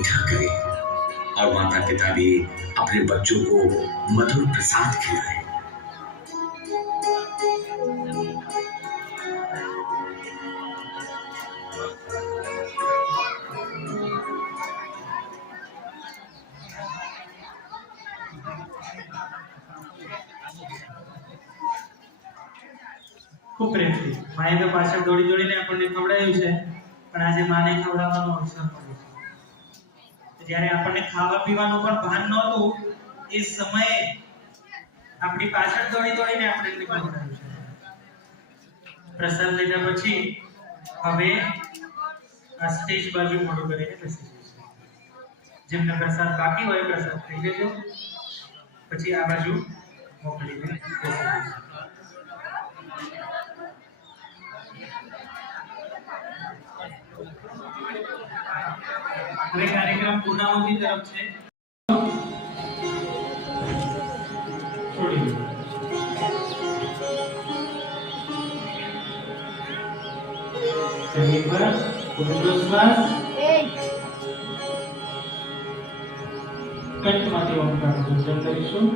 मीठा करें और माता पिता भी अपने बच्चों को मधुर प्रसाद खिलाएं। खूब प्रेमથી માએ તો પાછળ દોડી દોડીને આપણને ખવડાવ્યું છે, પણ આજે માને ખવડાવવાનો અવસર મળ્યો છે। જ્યારે આપણને ખાવા પીવાનું પણ ભાન નહોતું, એ સમયે આપણી પાછળ દોડી દોડીને આપણને ખવડાવ્યું છે। પ્રસાદ લીધા પછી હવે આ સ્ટેજ બાજુ મોઢું કરીને બેસી જઈશું। જેમને પ્રસાદ બાકી હોય પ્રસાદ ખાઈ લેજો, પછી આ બાજુ મોકલીને બેસી જઈશું। હવે કાર્યક્રમ પૂર્ણાહુતિ તરફ છે। છોડી શરીર પર ઊંડો શ્વાસ, કંઠમાંથી ઓમકારનું ઉચ્ચારણ કરીશું।